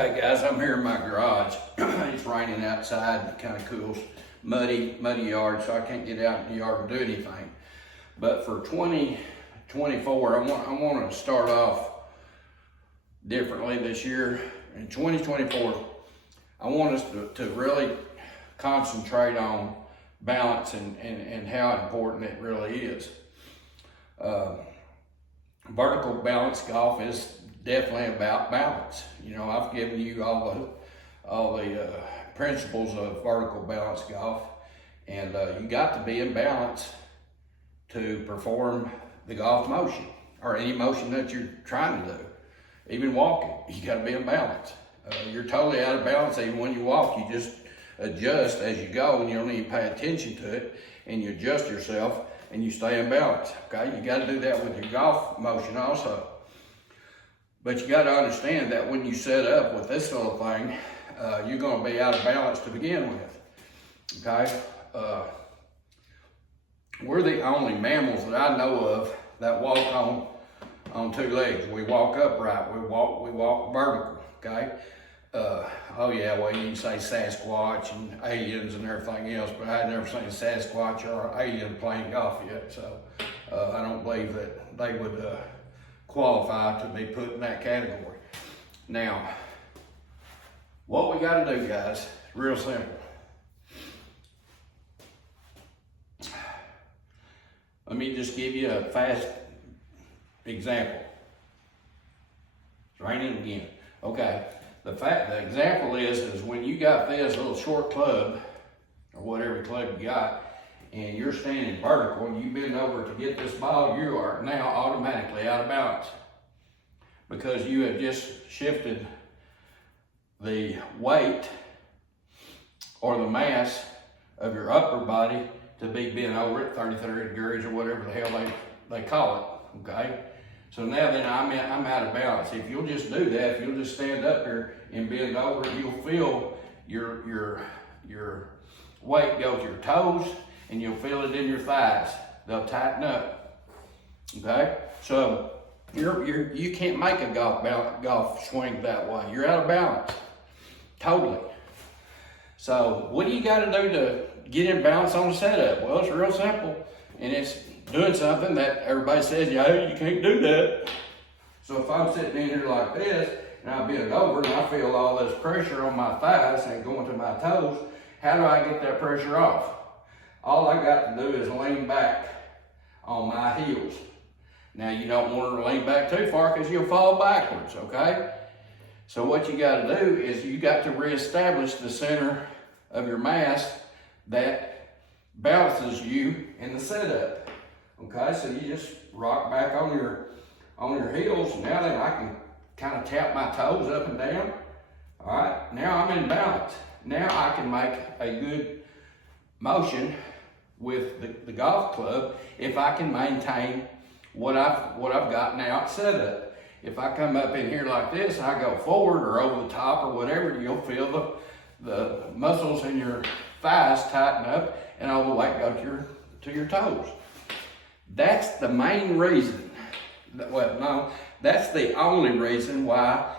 Okay guys, I'm here in my garage. It's raining outside, kind of cool, muddy yard, so I can't get out in the yard and do anything. But for 2024, I want to start off differently this year. In 2024, I want us to really concentrate on balance and how important it really is. Vertical balance golf is definitely about balance. You know, I've given you all the principles of vertical balance golf, and you got to be in balance to perform the golf motion or any motion that you're trying to do. Even walking, you got to be in balance. You're totally out of balance even when you walk. You just adjust as you go, and you don't even pay attention to it, and you adjust yourself and you stay in balance. Okay, you got to do that with your golf motion also. But you got to understand that when you set up with this little thing, you're going to be out of balance to begin with. Okay, we're the only mammals that I know of that walk on two legs. We walk upright. We walk vertical. Okay. Oh yeah, well you can say Sasquatch and aliens and everything else, but I've never seen a Sasquatch or an alien playing golf yet, so I don't believe that they would qualify to be put in that category. Now, what we got to do, guys, is real simple. Let me just give you a fast example. It's raining again. Okay. The example is when you got this little short club, or whatever club you got, and you're standing vertical and you bend over to get this ball, you are now automatically out of balance because you have just shifted the weight or the mass of your upper body to be bent over at 33 degrees or whatever the hell they call it, okay? So now then I'm out of balance. If you'll just do that, if you'll just stand up here and bend over, you'll feel your weight go to your toes and you'll feel it in your thighs. They'll tighten up, okay? So you can't make a golf swing that way. You're out of balance, totally. So what do you got to do to get in balance on the setup? Well, it's real simple, and it's doing something that everybody says, yeah, you can't do that. So if I'm sitting in here like this, and I bend over and I feel all this pressure on my thighs and going to my toes, how do I get that pressure off? All I got to do is lean back on my heels. Now you don't want to lean back too far because you'll fall backwards, okay? So what you got to do is you got to reestablish the center of your mass that balances you in the setup. Okay, so you just rock back on your heels. Now then I can kind of tap my toes up and down. All right, now I'm in balance. Now I can make a good motion with the golf club if I can maintain what I've got now set up. If I come up in here like this, I go forward or over the top or whatever, you'll feel the muscles in your thighs tighten up and all the weight go to your toes. That's the main reason, well, no, that's the only reason why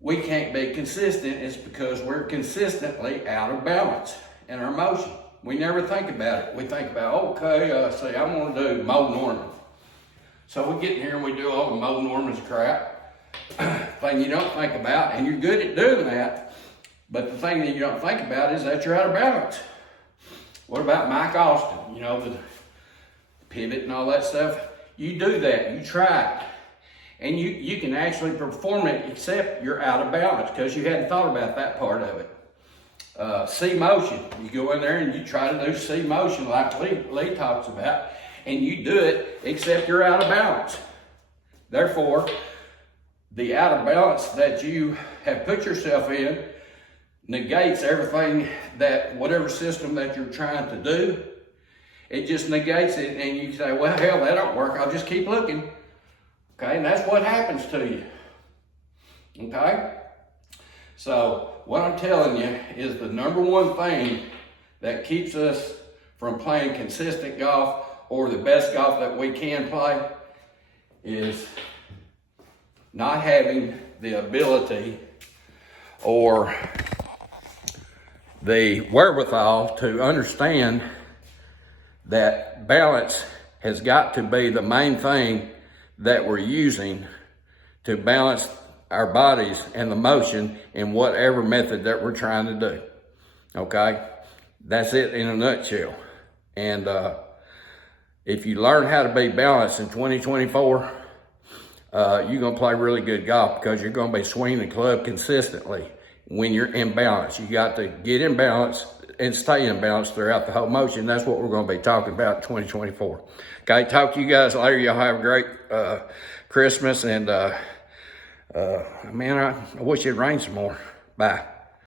we can't be consistent is because we're consistently out of balance in our motion. We never think about it. We think about, okay, say I'm gonna do Mo Norman. So we get in here and we do all the Mo Norman's crap. Thing you don't think about, and you're good at doing that, but the thing that you don't think about is that you're out of balance. What about Mike Austin? You know, the pivot and all that stuff. You do that, you try it. And you can actually perform it except you're out of balance because you hadn't thought about that part of it. C motion, you go in there and you try to do C motion like Lee talks about, and you do it except you're out of balance. Therefore, the out of balance that you have put yourself in negates everything that, whatever system that you're trying to do, it just negates it, and you say, well, hell, that don't work. I'll just keep looking. Okay, and that's what happens to you. Okay? So what I'm telling you is the number one thing that keeps us from playing consistent golf or the best golf that we can play is not having the ability or the wherewithal to understand that balance has got to be the main thing that we're using to balance our bodies and the motion in whatever method that we're trying to do. Okay? That's it in a nutshell. And if you learn how to be balanced in 2024, you're going to play really good golf, because you're going to be swinging the club consistently when you're in balance. You got to get in balance and stay in balance throughout the whole motion. That's what we're going to be talking about in 2024. Okay, talk to you guys later. Y'all have a great Christmas, and man, I wish it rained some more. Bye.